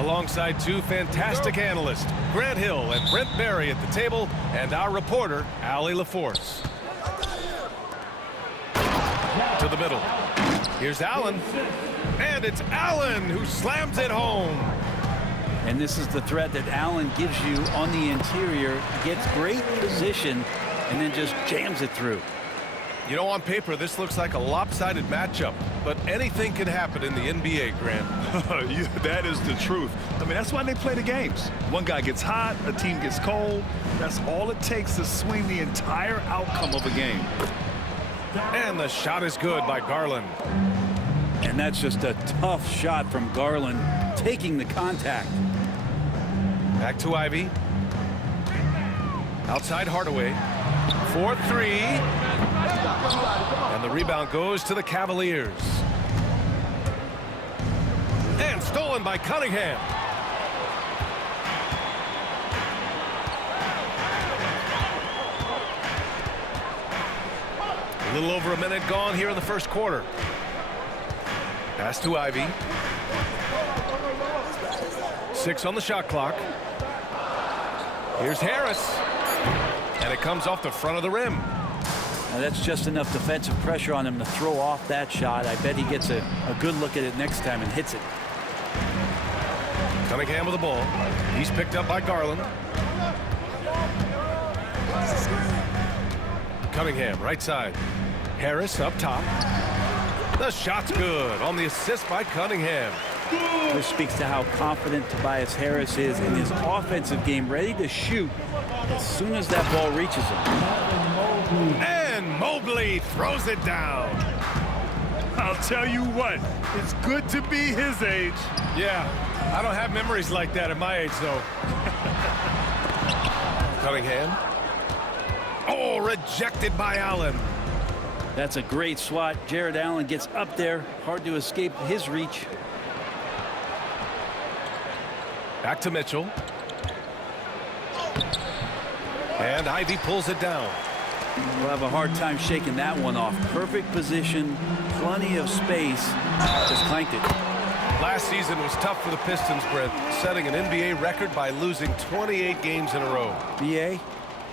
alongside two fantastic analysts, Grant Hill and Brent Berry at the table, and our reporter, Allie LaForce. To the middle. Here's Allen. And it's Allen who slams it home. And this is the threat that Allen gives you on the interior. Gets great position and then just jams it through. You know, on paper, this looks like a lopsided matchup, but anything can happen in the NBA, Grant. Yeah, that is the truth. I mean, that's why they play the games. One guy gets hot, a team gets cold. That's all it takes to swing the entire outcome of a game. And the shot is good by Garland. And that's just a tough shot from Garland, taking the contact. Back to Ivy. Outside Hardaway. 4-3. And the rebound goes to the Cavaliers. And stolen by Cunningham. A little over a minute gone here in the first quarter. Pass to Ivy. 6 on the shot clock. Here's Harris. And it comes off the front of the rim. Now that's just enough defensive pressure on him to throw off that shot. I bet he gets a good look at it next time and hits it. Cunningham with the ball. He's picked up by Garland. Cunningham, right side. Harris up top. The shot's good on the assist by Cunningham. This speaks to how confident Tobias Harris is in his offensive game, ready to shoot as soon as that ball reaches him. And Mobley throws it down. I'll tell you what, it's good to be his age. Yeah, I don't have memories like that at my age, though. Cunningham. Oh, rejected by Allen. That's a great swat. Jared Allen gets up there. Hard to escape his reach. Back to Mitchell. And Ivy pulls it down. We'll have a hard time shaking that one off. Perfect position, plenty of space. Just clanked it. Last season was tough for the Pistons, Brent, setting an NBA record by losing 28 games in a row. BA,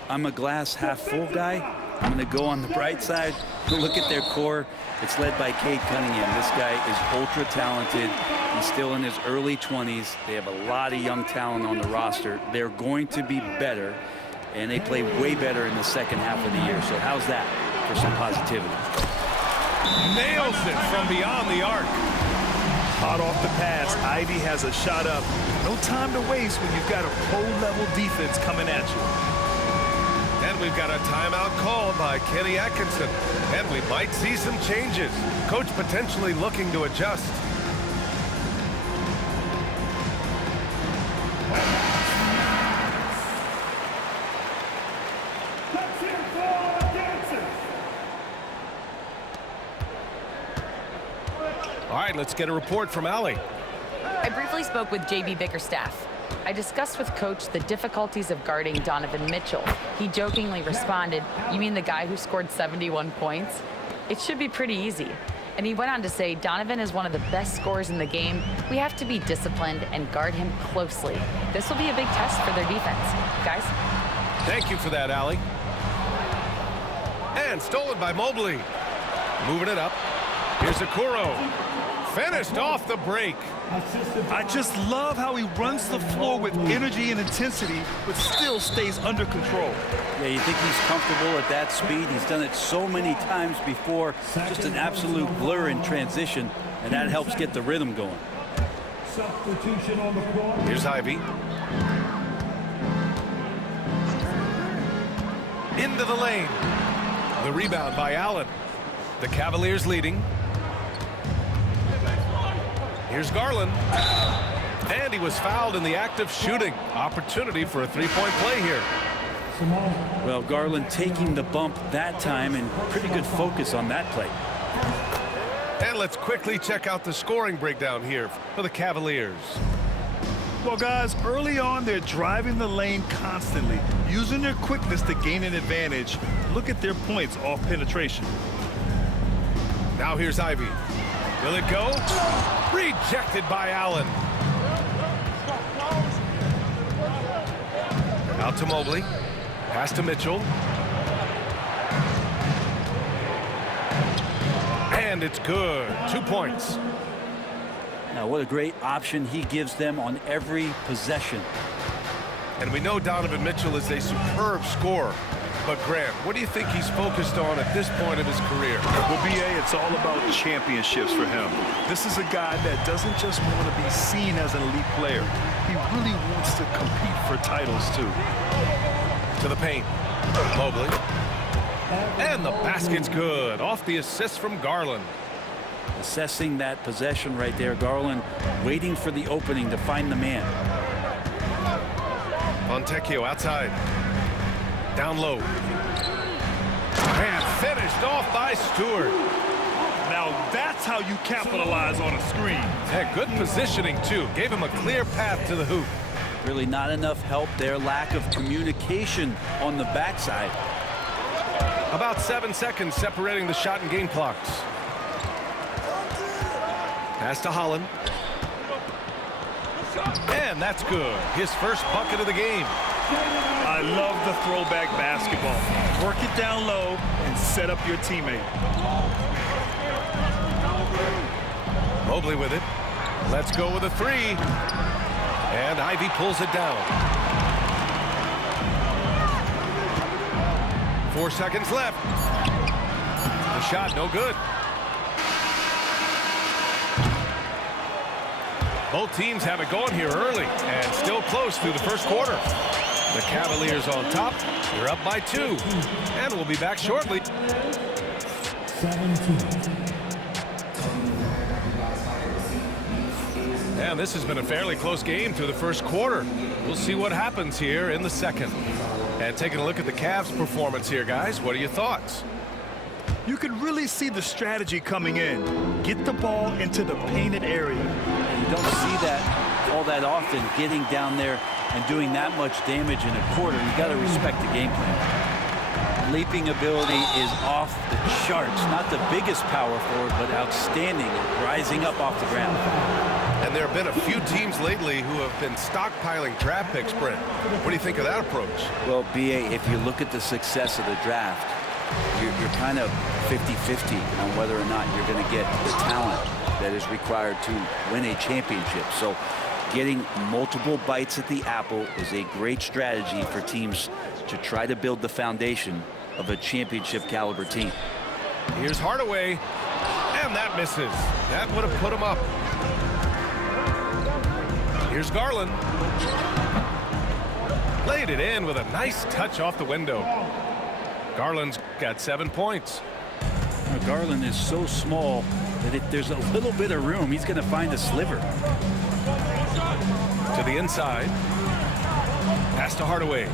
I'm a glass half full guy. I'm going to go on the bright side. Look at their core. It's led by Cade Cunningham. This guy is ultra talented. He's still in his early 20s. They have a lot of young talent on the roster. They're going to be better, and they play way better in the second half of the year. So how's that for some positivity? Nails it from beyond the arc. Hot off the pass, Ivy has a shot up. No time to waste when you've got a pro-level defense coming at you. And we've got a timeout called by Kenny Atkinson. And we might see some changes. Coach potentially looking to adjust. All right, let's get a report from Allie. I briefly spoke with J.B. Bickerstaff. I discussed with Coach the difficulties of guarding Donovan Mitchell. He jokingly responded, "You mean the guy who scored 71 points? It should be pretty easy." And he went on to say, "Donovan is one of the best scorers in the game. We have to be disciplined and guard him closely. This will be a big test for their defense." Guys? Thank you for that, Allie. And stolen by Mobley. Moving it up. Here's Okoro. Finished off the break. I just love how he runs the floor with energy and intensity, but still stays under control. Yeah, you think he's comfortable at that speed? He's done it so many times before. Just an absolute blur in transition, and that helps get the rhythm going. Substitution on the floor. Here's Ivy. Into the lane. The rebound by Allen. The Cavaliers leading. Here's Garland. And he was fouled in the act of shooting. Opportunity for a three-point play here. Well, Garland taking the bump that time, and pretty good focus on that play. And let's quickly check out the scoring breakdown here for the Cavaliers. Well, guys, early on, they're driving the lane constantly, using their quickness to gain an advantage. Look at their points off penetration. Now here's Ivy. Will it go? Rejected by Allen. Out to Mobley. Pass to Mitchell. And it's good. 2 points. Now, what a great option he gives them on every possession. And we know Donovan Mitchell is a superb scorer. But Grant, what do you think he's focused on at this point of his career? Well, B.A., it's all about championships for him. This is a guy that doesn't just want to be seen as an elite player. He really wants to compete for titles, too. To the paint. Mobley. And the basket's good. Off the assist from Garland. Assessing that possession right there. Garland waiting for the opening to find the man. Fontecchio outside. Down low. And finished off by Stewart. Now that's how you capitalize on a screen. Yeah, good positioning, too. Gave him a clear path to the hoop. Really not enough help there. Lack of communication on the backside. About 7 seconds separating the shot and game clocks. Pass to Holland. And that's good. His first bucket of the game. I love the throwback basketball. Work it down low and set up your teammate. Mobley with it. Let's go with a three. And Ivy pulls it down. 4 seconds left. The shot no good. Both teams have it going here early and still close through the first quarter. The Cavaliers on top. They're up by 2. And we'll be back shortly. 17. And this has been a fairly close game through the first quarter. We'll see what happens here in the second. And taking a look at the Cavs' performance here, guys. What are your thoughts? You can really see the strategy coming in. Get the ball into the painted area. And you don't see that all that often, getting down there and doing that much damage in a quarter. You got to respect the game plan. Leaping ability is off the charts. Not the biggest power forward, but outstanding, rising up off the ground. And there have been a few teams lately who have been stockpiling draft picks, Brent. What do you think of that approach? Well, B.A., if you look at the success of the draft, you're kind of 50-50 on whether or not you're going to get the talent that is required to win a championship. So getting multiple bites at the apple is a great strategy for teams to try to build the foundation of a championship caliber team. Here's Hardaway, and that misses. That would have put him up. Here's Garland. Laid it in with a nice touch off the window. Garland's got 7 points. Now, Garland is so small that if there's a little bit of room, he's going to find a sliver. To the inside. Pass to Hardaway.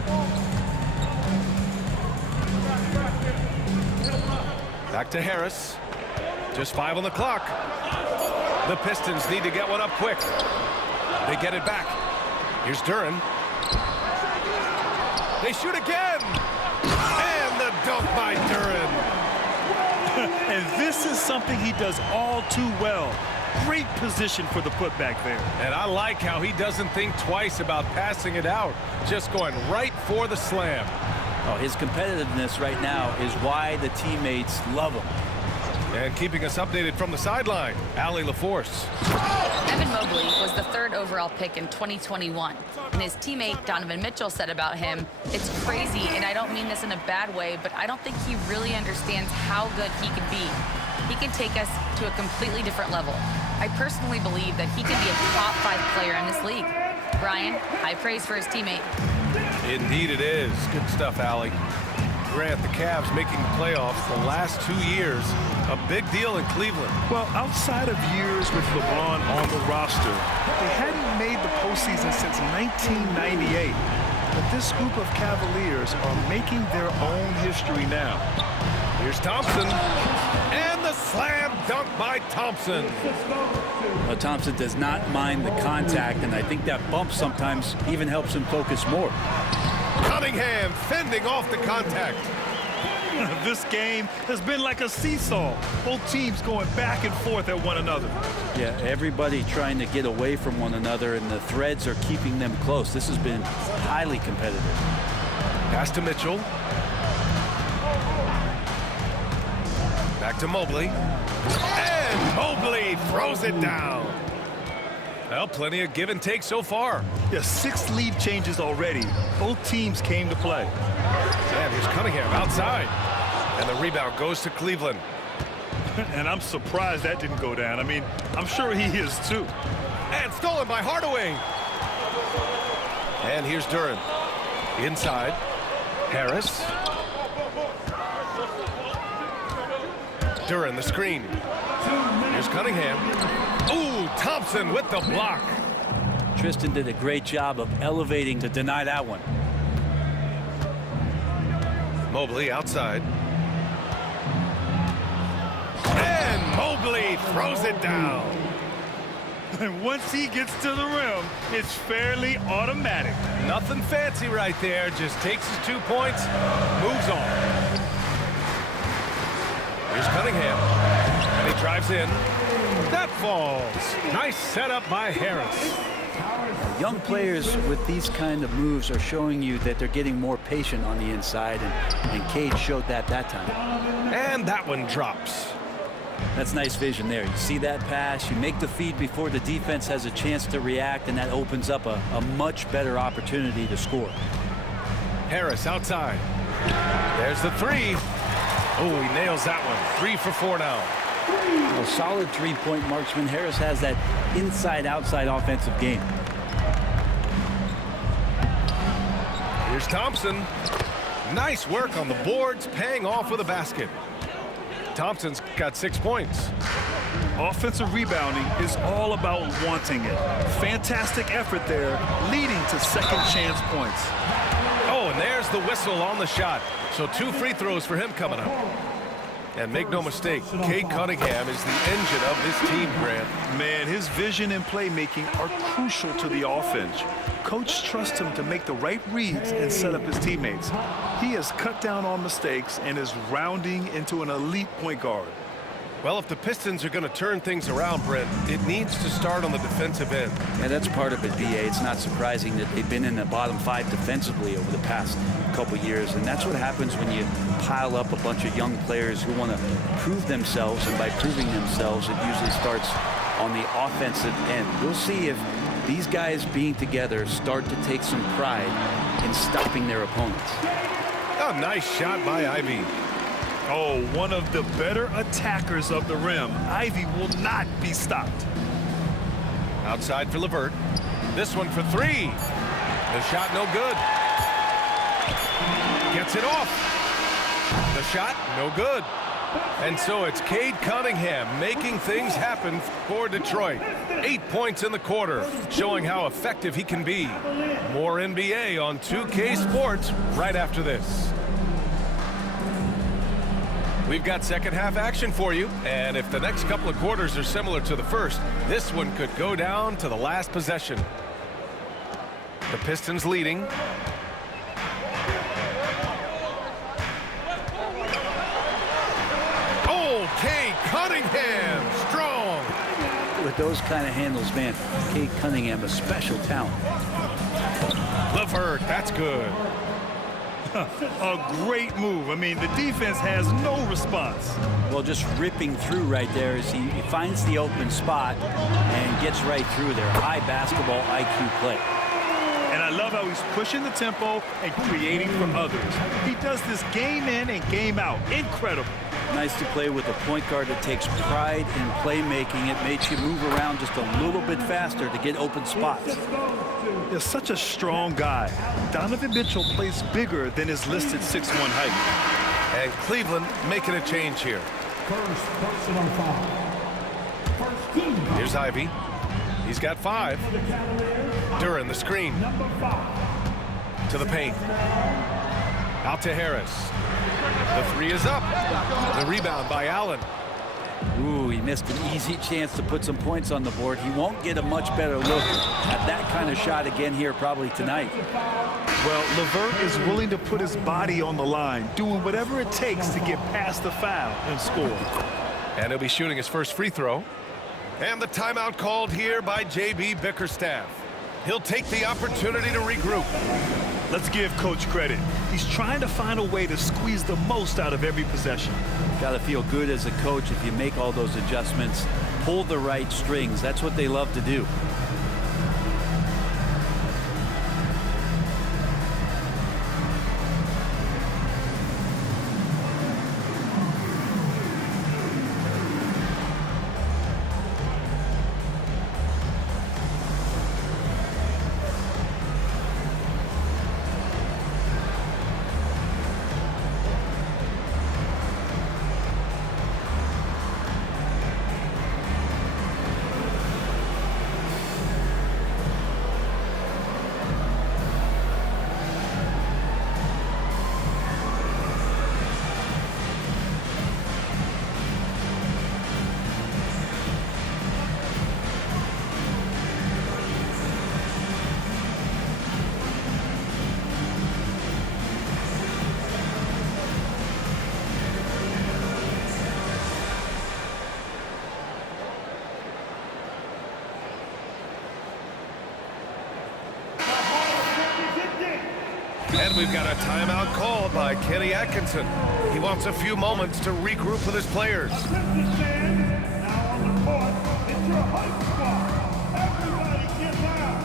Back to Harris. Just 5 on the clock. The Pistons need to get one up quick. They get it back. Here's Duren. They shoot again. And the dunk by Duren. And this is something he does all too well. Great position for the putback there. And I like how he doesn't think twice about passing it out. Just going right for the slam. Oh, his competitiveness right now is why the teammates love him. And keeping us updated from the sideline, Allie LaForce. Evan Mobley was the 3rd overall pick in 2021. And his teammate Donovan Mitchell said about him, "It's crazy, and I don't mean this in a bad way, but I don't think he really understands how good he can be. He can take us to a completely different level. I personally believe that he can be a top 5 player in this league." Brian, high praise for his teammate. Indeed it is. Good stuff, Allie. Grant, the Cavs making the playoffs the last 2 years. A big deal in Cleveland. Well, outside of years with LeBron on the roster, they hadn't made the postseason since 1998. But this group of Cavaliers are making their own history now. Here's Thompson. And the slam dunk by Thompson. Well, Thompson does not mind the contact, and I think that bump sometimes even helps him focus more. Cunningham fending off the contact. This game has been like a seesaw. Both teams going back and forth at one another. Yeah, everybody trying to get away from one another, and the threads are keeping them close. This has been highly competitive. Pass to Mitchell. Back to Mobley. And Mobley throws it down. Well, plenty of give and take so far. Yeah, 6 lead changes already. Both teams came to play. And here's Cunningham outside. And the rebound goes to Cleveland. And I'm surprised that didn't go down. I mean, I'm sure he is too. And stolen by Hardaway. And here's Duren. Inside. Harris. Duren, the screen. Here's Cunningham. Ooh, Thompson with the block. Tristan did a great job of elevating to deny that one. Mobley outside. And Mobley throws it down. And once he gets to the rim, it's fairly automatic. Nothing fancy right there. Just takes his 2 points, moves on. Here's Cunningham. And he drives in. That falls. Nice setup by Harris. Young players with these kind of moves are showing you that they're getting more patient on the inside, and Cade showed that time. And that one drops. That's nice vision there. You see that pass, you make the feed before the defense has a chance to react, and that opens up a much better opportunity to score. Harris outside. There's the three. Oh, he nails that one. 3 for 4 now. A solid three-point marksman. Harris has that inside-outside offensive game. Here's Thompson. Nice work on the boards, paying off with a basket. Thompson's got 6 points. Offensive rebounding is all about wanting it. Fantastic effort there, leading to second chance points. Oh, and there's the whistle on the shot. So 2 free throws for him coming up. And make no mistake, Cade Cunningham is the engine of this team, Grant. Man, his vision and playmaking are crucial to the offense. Coach trusts him to make the right reads and set up his teammates. He has cut down on mistakes and is rounding into an elite point guard. Well, if the Pistons are going to turn things around, Brent, it needs to start on the defensive end. Yeah, that's part of it, B.A. It's not surprising that they've been in the bottom 5 defensively over the past couple years, and that's what happens when you pile up a bunch of young players who want to prove themselves, and by proving themselves, it usually starts on the offensive end. We'll see if these guys being together start to take some pride in stopping their opponents. Oh, nice shot by Ivy. Oh, one of the better attackers of the rim. Ivy will not be stopped. Outside for LeVert. This one for 3. The shot no good. Gets it off. The shot no good. And so it's Cade Cunningham making things happen for Detroit. 8 points in the quarter, showing how effective he can be. More NBA on 2K Sports right after this. We've got second half action for you, and if the next couple of quarters are similar to the first, this one could go down to the last possession. The Pistons leading. Oh, Cade Cunningham, strong. With those kind of handles, man, Cade Cunningham, a special talent. LeVert, that's good. A great move. I mean, the defense has no response. Well, just ripping through right there as he finds the open spot and gets right through there. High basketball IQ play. And I love how he's pushing the tempo and creating for others. He does this game in and game out. Incredible. Nice to play with a point guard that takes pride in playmaking. It makes you move around just a little bit faster to get open spots. They're such a strong guy. Donovan Mitchell plays bigger than his listed 6'1" height. And Cleveland making a change here. First personal foul. First team foul. Here's Ivy. He's got 5. For the Cavaliers, Duren, the screen. number 5. To the paint. Out to Harris. The 3 is up. The rebound by Allen. Ooh, he missed an easy chance to put some points on the board. He won't get a much better look at that kind of shot again here probably tonight. Well, LeVert is willing to put his body on the line, doing whatever it takes to get past the foul and score. And he'll be shooting his first free throw. And the timeout called here by JB Bickerstaff. He'll take the opportunity to regroup. Let's give Coach credit. He's trying to find a way to squeeze the most out of every possession. Got to feel good as a coach if you make all those adjustments, pull the right strings. That's what they love to do. And we've got a timeout called by Kenny Atkinson. He wants a few moments to regroup with his players. Now on the court, it's your hype squad. Everybody get down.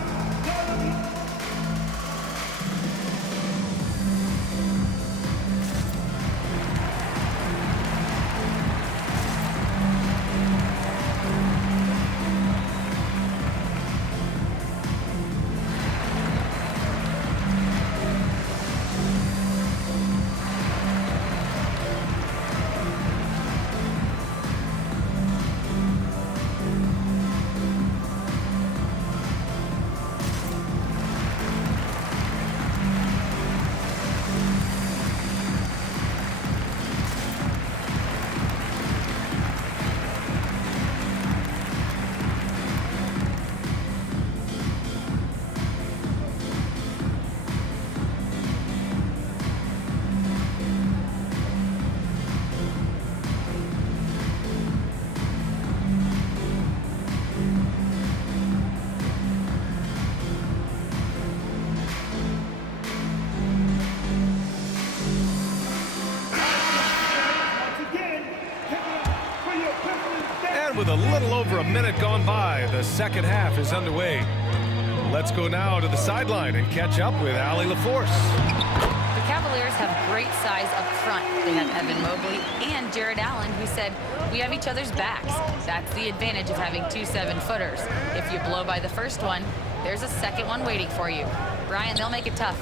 With a little over a minute gone by, the second half is underway. Let's go now to the sideline and catch up with Allie LaForce. The Cavaliers have great size up front. They have Evan Mobley and Jared Allen, who said, "We have each other's backs." That's the advantage of having two 7-footers. If you blow by the first one, there's a second one waiting for you. Brian, they'll make it tough.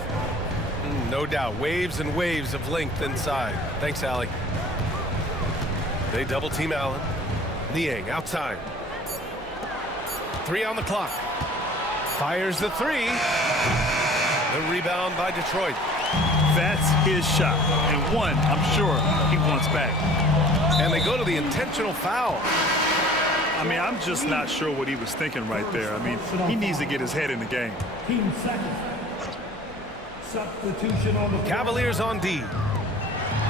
No doubt. Waves and waves of length inside. Thanks, Allie. They double team Allen. Niang outside. 3 on the clock. Fires the 3. The rebound by Detroit. That's his shot, and one I'm sure he wants back. And they go to the intentional foul. I mean, I'm just not sure what he was thinking right there. I mean, he needs to get his head in the game. Team second. Substitution on the floor. Cavaliers on D.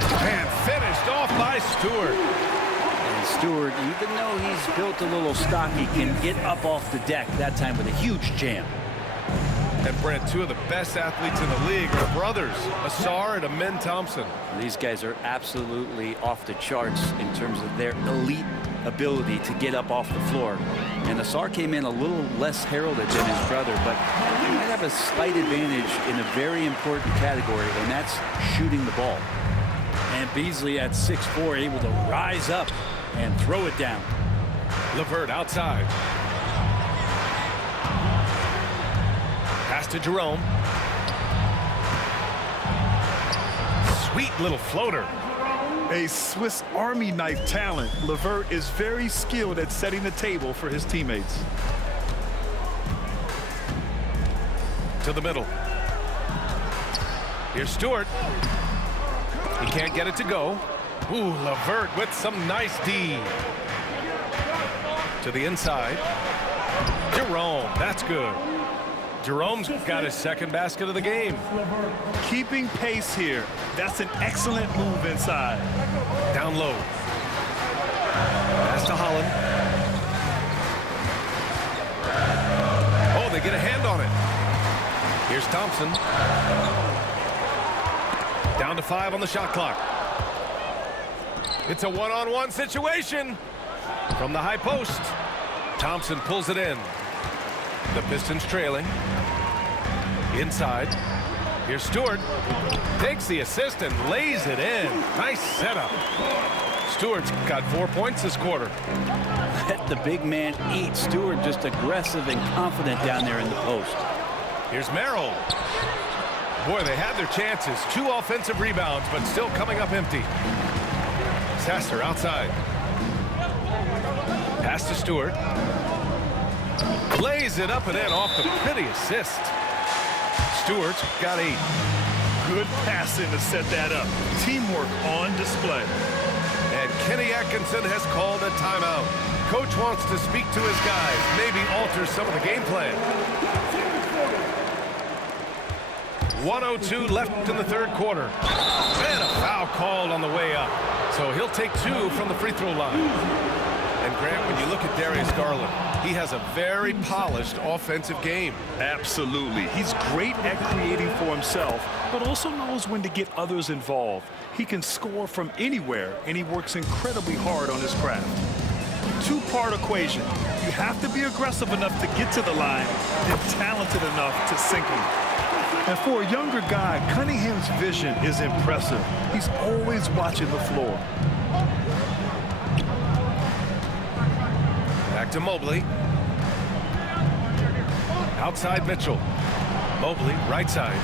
And finished off by Stewart. Stewart, even though he's built a little stocky, can get up off the deck, that time with a huge jam. And Brent, two of the best athletes in the league are brothers, Asar and Amen Thompson. These guys are absolutely off the charts in terms of their elite ability to get up off the floor. And Asar came in a little less heralded than his brother, but he might have a slight advantage in a very important category, and that's shooting the ball. And Beasley at 6'4", able to rise up and throw it down. LeVert outside. Pass to Jerome. Sweet little floater. A Swiss Army knife talent, LeVert is very skilled at setting the table for his teammates. To the middle. Here's Stewart. He can't get it to go. Ooh, LeVert with some nice D. To the inside. Jerome, that's good. Jerome's got his second basket of the game. Keeping pace here. That's an excellent move inside. Down low. Pass to Holland. Oh, they get a hand on it. Here's Thompson. Down to 5 on the shot clock. It's a one-on-one situation. From the high post. Thompson pulls it in. The Pistons trailing. Inside. Here's Stewart. Takes the assist and lays it in. Nice setup. Stewart's got 4 points this quarter. Let the big man eat. Stewart just aggressive and confident down there in the post. Here's Merrill. Boy, they had their chances. 2 offensive rebounds, but still coming up empty. Sasser outside. Pass to Stewart. Lays it up and in off the pretty assist. Stewart's got 8. Good passing to set that up. Teamwork on display. And Kenny Atkinson has called a timeout. Coach wants to speak to his guys, maybe alter some of the game plan. 1:02 left in the third quarter. And a foul called on the way up. So he'll take 2 from the free throw line. And Grant, when you look at Darius Garland, he has a very polished offensive game. Absolutely. He's great at creating for himself, but also knows when to get others involved. He can score from anywhere, and he works incredibly hard on his craft. 2-part equation. You have to be aggressive enough to get to the line and talented enough to sink him. And for a younger guy, Cunningham's vision is impressive. He's always watching the floor. Back to Mobley. Outside Mitchell. Mobley, right side.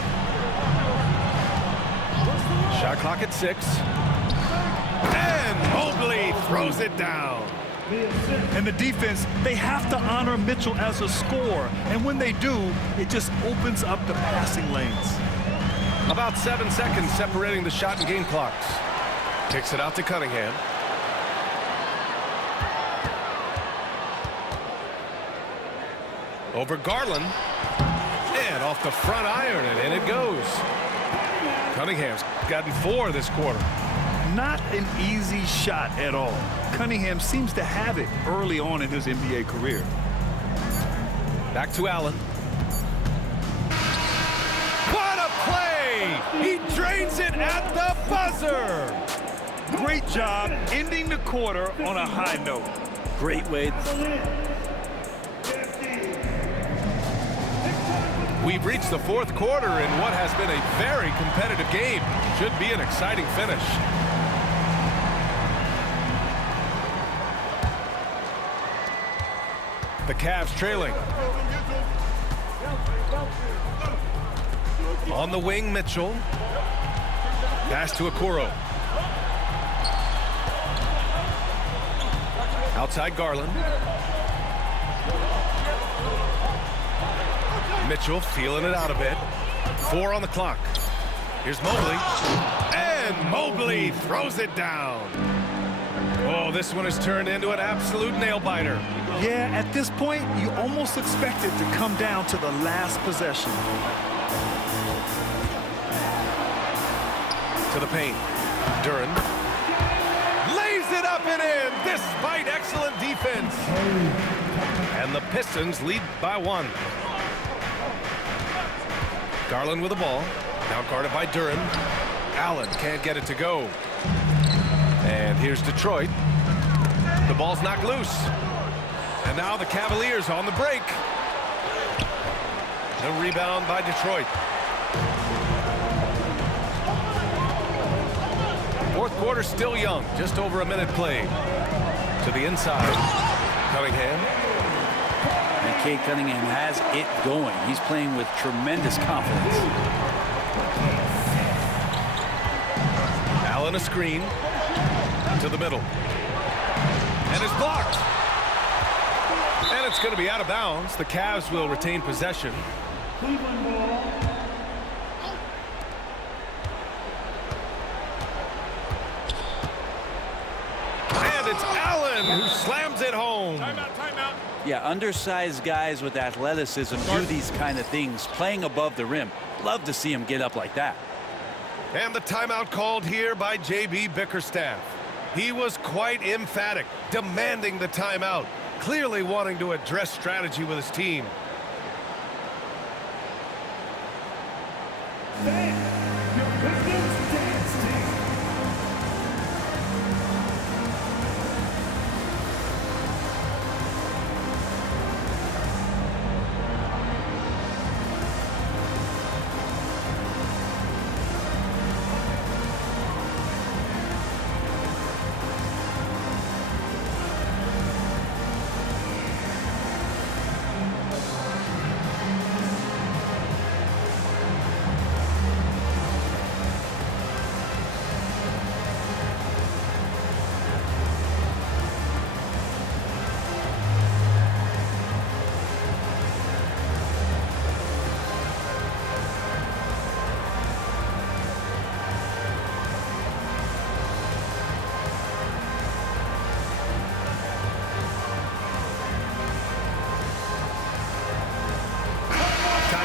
Shot clock at 6. And Mobley throws it down. And the defense, they have to honor Mitchell as a scorer. And when they do, it just opens up the passing lanes. About 7 seconds separating the shot and game clocks. Kicks it out to Cunningham. Over Garland. And off the front iron, and in it goes. Cunningham's gotten 4 this quarter. Not an easy shot at all. Cunningham seems to have it early on in his NBA career. Back to Allen. What a play! He drains it at the buzzer! Great job ending the quarter on a high note. Great way. We've reached the 4th quarter in what has been a very competitive game. Should be an exciting finish. The Cavs trailing. On the wing, Mitchell. Pass to Okoro. Outside Garland. Mitchell feeling it out a bit. 4 on the clock. Here's Mobley. And Mobley throws it down. Oh, this one has turned into an absolute nail-biter. Yeah, at this point, you almost expect it to come down to the last possession. To the paint. Duren. Lays it up and in, despite excellent defense. And the Pistons lead by 1. Garland with the ball. Now guarded by Duren. Allen can't get it to go. And here's Detroit. The ball's knocked loose. And now the Cavaliers on the break. The rebound by Detroit. 4th quarter still young. Just over a minute played. To the inside. Cunningham. And Cade Cunningham has it going. He's playing with tremendous confidence. Allen a screen. To the middle. And it's blocked. And it's going to be out of bounds. The Cavs will retain possession. And it's Allen who slams it home. Yeah, undersized guys with athleticism do these kind of things, playing above the rim. Love to see him get up like that. And the timeout called here by J.B. Bickerstaff. He was quite emphatic, demanding the timeout, clearly wanting to address strategy with his team. Fans, your Pistons dance team.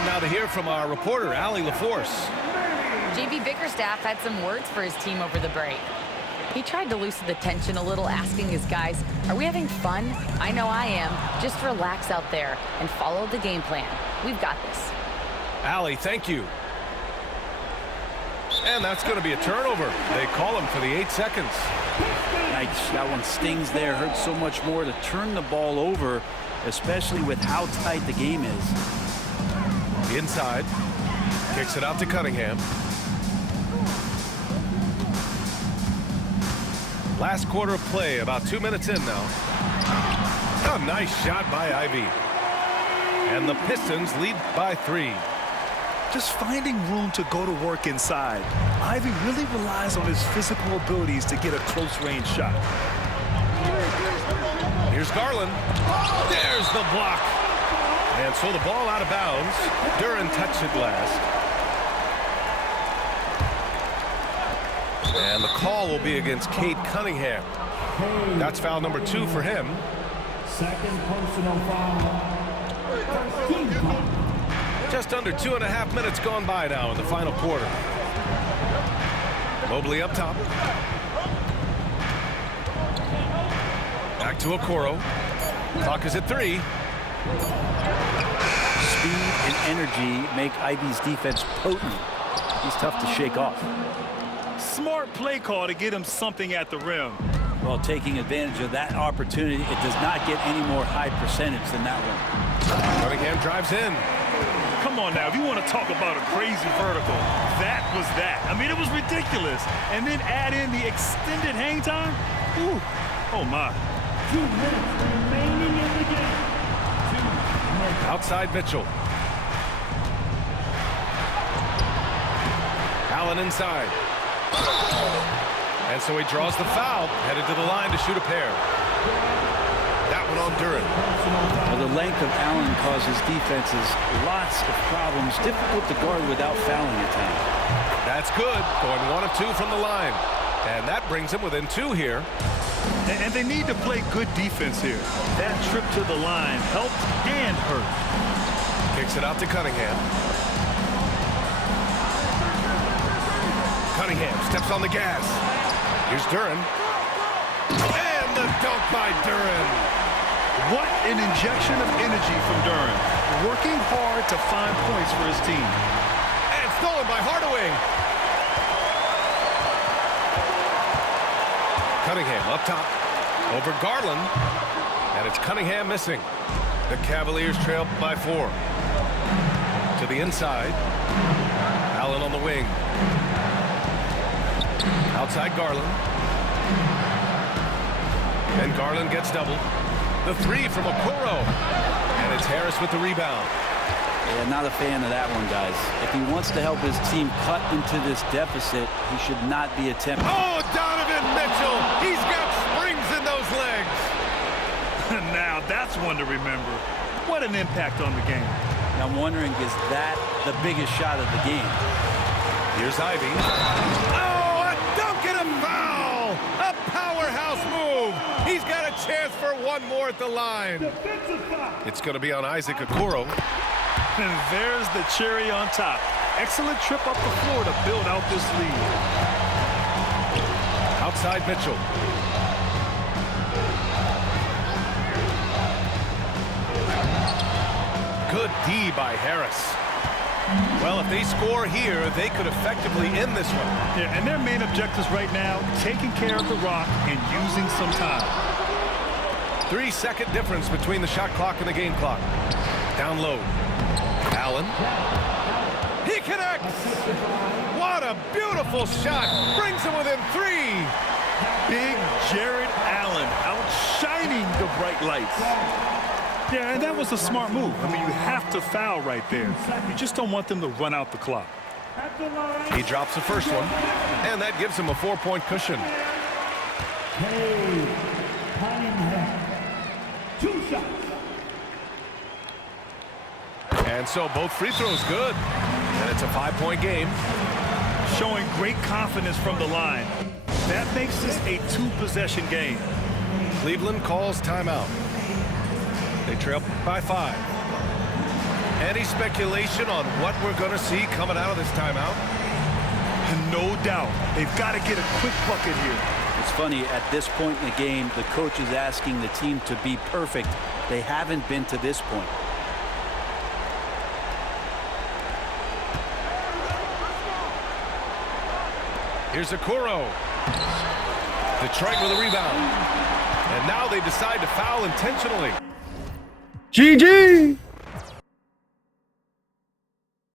Now to hear from our reporter, Allie LaForce. J.B. Bickerstaff had some words for his team over the break. He tried to loosen the tension a little, asking his guys, are we having fun? I know I am. Just relax out there and follow the game plan. We've got this. Allie, thank you. And that's going to be a turnover. They call him for the 8 seconds. Nice. That one stings there. Hurts so much more to turn the ball over, especially with how tight the game is. Inside. Kicks it out to Cunningham. Last quarter of play, about 2 minutes in now. A nice shot by Ivy. And the Pistons lead by 3. Just finding room to go to work inside. Ivy really relies on his physical abilities to get a close-range shot. Here's Garland. There's the block. And so the ball out of bounds. Duren touched it last. And the call will be against Cade Cunningham. That's foul number 2 for him. Second personal foul. Team foul. Just under 2.5 minutes gone by now in the final quarter. Mobley up top. Back to Okoro. Clock is at 3. Speed and energy make Ivy's defense potent. He's tough to shake off. Smart play call to get him something at the rim. Well, taking advantage of that opportunity, it does not get any more high percentage than that one. Cunningham drives in. Come on now, if you want to talk about a crazy vertical, that was that. I mean, it was ridiculous. And then add in the extended hang time. Ooh, oh my. 2 minutes remaining in the game. 2 minutes. Outside Mitchell. Allen inside. And so he draws the foul, headed to the line to shoot a pair. That one on Duren. Well, the length of Allen causes defenses lots of problems, difficult to guard without fouling at times. That's good, going 1 of 2 from the line. And that brings him within 2 here. And they need to play good defense here. That trip to the line helped and hurt. Kicks it out to Cunningham. Cunningham steps on the gas. Here's Duren. And the dunk by Duren. What an injection of energy from Duren. Working hard to find points for his team. And stolen by Hardaway. Cunningham up top. Over Garland. And it's Cunningham missing. The Cavaliers trail by 4. To the inside. Allen on the wing. Outside Garland. And Garland gets double. The 3 from Okoro. And it's Harris with the rebound. Yeah, not a fan of that one, guys. If he wants to help his team cut into this deficit, he should not be attempting. Oh, Donovan Mitchell! He's got springs in those legs! Now, that's one to remember. What an impact on the game. Now, I'm wondering, is that the biggest shot of the game? Here's Ivy. Oh, a dunk and a foul! A powerhouse move! He's got a chance for one more at the line. Defensive foul. It's going to be on Isaac Okoro. And there's the cherry on top. Excellent trip up the floor to build out this lead. Outside Mitchell. Good D by Harris. Well, if they score here, they could effectively end this one. Yeah, and their main objectives right now, taking care of the rock and using some time. 3-second difference between the shot clock and the game clock. Down low. Allen. He connects! What a beautiful shot! Brings him within 3! Big Jared Allen outshining the bright lights. Yeah, and that was a smart move. I mean, you have to foul right there. You just don't want them to run out the clock. At the line. He drops the first one, and that gives him a 4-point cushion. Cade Cunningham. 2 shots. And so both free throws good. And it's a 5-point game. Showing great confidence from the line. That makes this a 2-possession game. Cleveland calls timeout. They trail by 5. Any speculation on what we're going to see coming out of this timeout? No doubt. They've got to get a quick bucket here. It's funny, at this point in the game, the coach is asking the team to be perfect. They haven't been to this point. Here's Okoro. Detroit with a rebound. And now they decide to foul intentionally. GG!